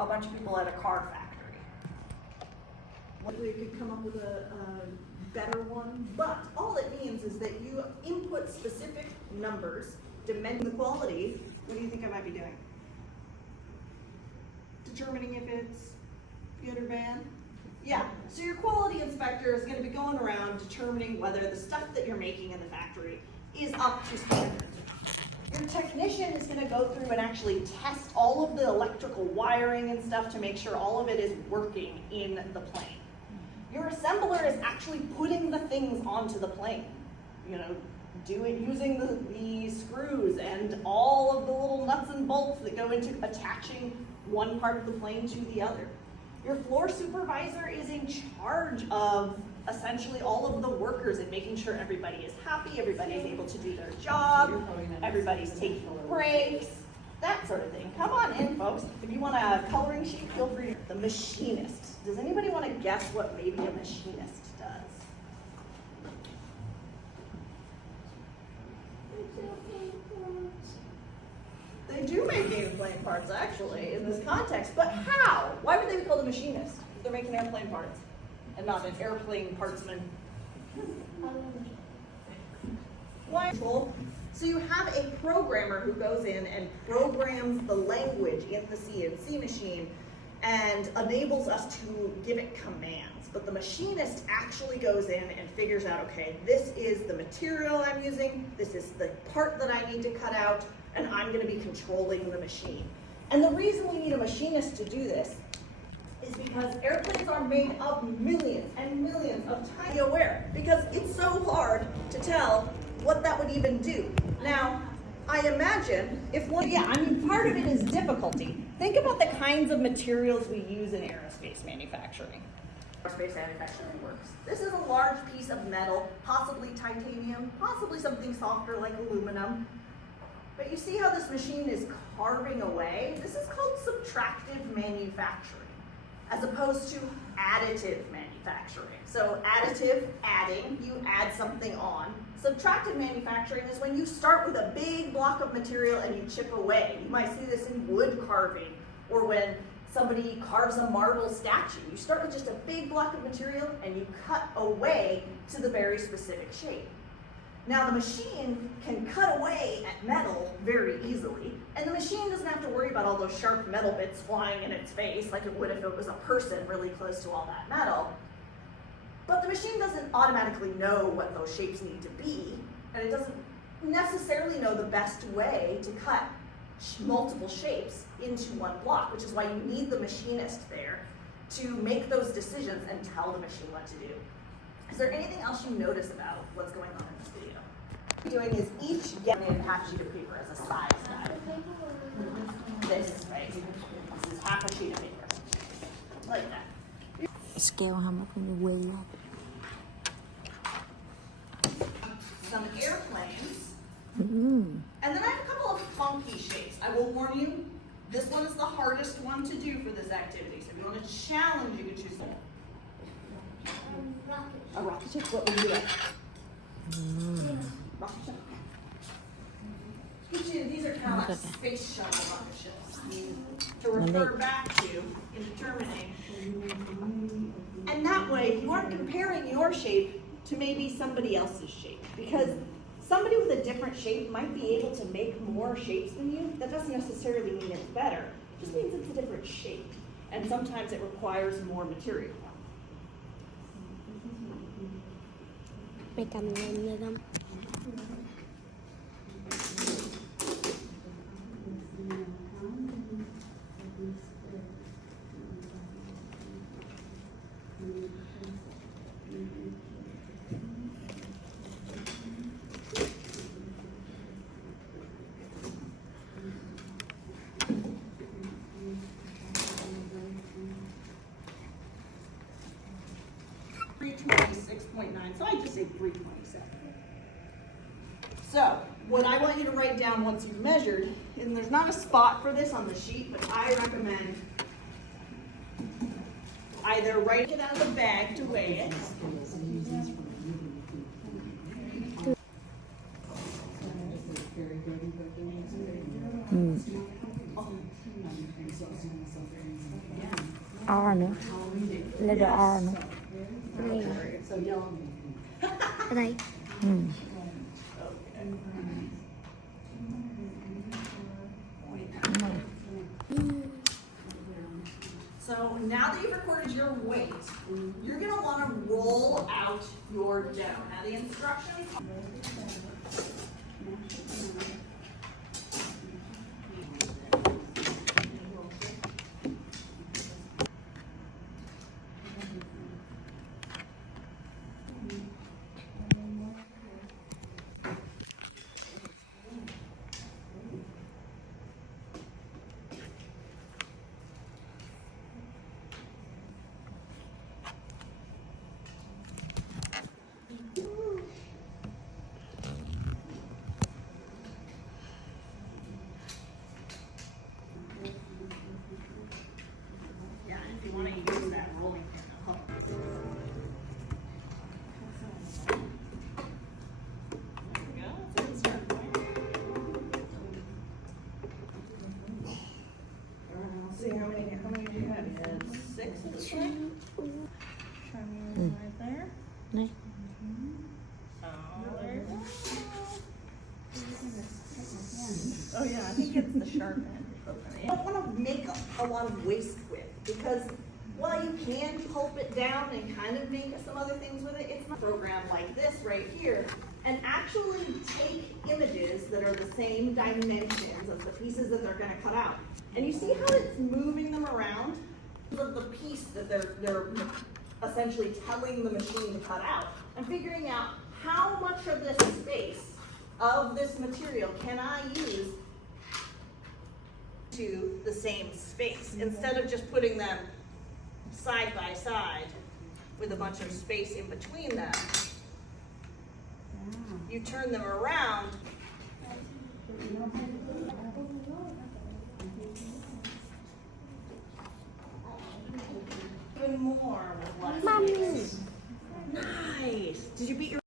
A bunch of people at a car factory. We could come up with a better one, but all it means is that you input specific numbers, dimension the quality. What do you think I might be doing? Determining if it's good or bad? Yeah, so your quality inspector is going to be going around determining whether the stuff that you're making in the factory is up to standard. Your technician is going to go through and actually test all of the electrical wiring and stuff to make sure all of it is working in the plane. Your assembler is actually putting the things onto the plane. You know, using the screws and all of the little nuts and bolts that go into attaching one part of the plane to the other. Your floor supervisor is in charge of essentially all of the workers and making sure everybody is happy, everybody's able to do their job, everybody's taking breaks, that sort of thing. Come on in, folks. If you want a coloring sheet, feel free. The machinist. Does anybody want to guess what maybe a machinist does? They do make airplane parts, actually, in this context, but how? Why would they be called a machinist if they're making airplane parts and not an airplane partsman? Why? So you have a programmer who goes in and programs the language in the CNC machine and enables us to give it commands. But the machinist actually goes in and figures out, okay, this is the material I'm using, this is the part that I need to cut out, and I'm going to be controlling the machine. And the reason we need a machinist to do this is because airplanes are made of millions and millions of tiny aware, because it's so hard to tell what that would even do. Now, I imagine if one, part of it is difficulty. Think about the kinds of materials we use in aerospace manufacturing. Aerospace manufacturing works. This is a large piece of metal, possibly titanium, possibly something softer like aluminum. But you see how this machine is carving away? This is called subtractive manufacturing, as opposed to additive manufacturing. So additive, adding, you add something on. Subtractive manufacturing is when you start with a big block of material and you chip away. You might see this in wood carving, or when somebody carves a marble statue. You start with just a big block of material and you cut away to the very specific shape. Now the machine can cut away at metal very easily, and the machine doesn't have to worry about all those sharp metal bits flying in its face like it would if it was a person really close to all that metal. But the machine doesn't automatically know what those shapes need to be, and it doesn't necessarily know the best way to cut multiple shapes into one block, which is why you need the machinist there to make those decisions and tell the machine what to do. Is there anything else you notice about what's going on in this video? What we're doing is each get in half a sheet of paper as a size guide. This, right? This is half a sheet of paper. Like that. Scale how much when you weigh up. Some airplanes. And then I have a couple of funky shapes. I will warn you, this one is the hardest one to do for this activity. So if you want to challenge, you can choose one. A rocket ship? What would you like? Rocket ship. These are kind of like space shuttle rocket ships to refer back to in determining. And that way, you aren't comparing your shape to maybe somebody else's shape, because somebody with a different shape might be able to make more shapes than you. That doesn't necessarily mean it's better. It just means it's a different shape. and sometimes it requires more material. ไปกำเงินเลยนะ 326.9, so I just say 327. So, what I want you to write down once you've measured, and there's not a spot for this on the sheet, but I recommend either write it out of the bag to weigh it. R เนอะ letter R เนอะ อะไร อืม So now that you've recorded your weight, you're gonna wanna roll out your dough. Now the instructions. Yeah, if you wanna use that rolling pin, I'll help. There we go, that's a good start point. Let's see, how many do you have? You had 6 of this right? Try me right there. นี่ Oh, there you go. Oh yeah, I think it's the sharp end. You don't want to make a lot of waste with, because while you can pulp it down and kind of make some other things with it, it's not a program like this right here, and actually take images that are the same dimensions as the pieces that they're going to cut out. And you see how it's moving them around? The piece that they're essentially telling the machine to cut out, and figuring out how much of this space of this material can I use to the same space, instead of just putting them side by side with a bunch of space in between them. You turn them around. Even more with less space. Nice. Did you beat your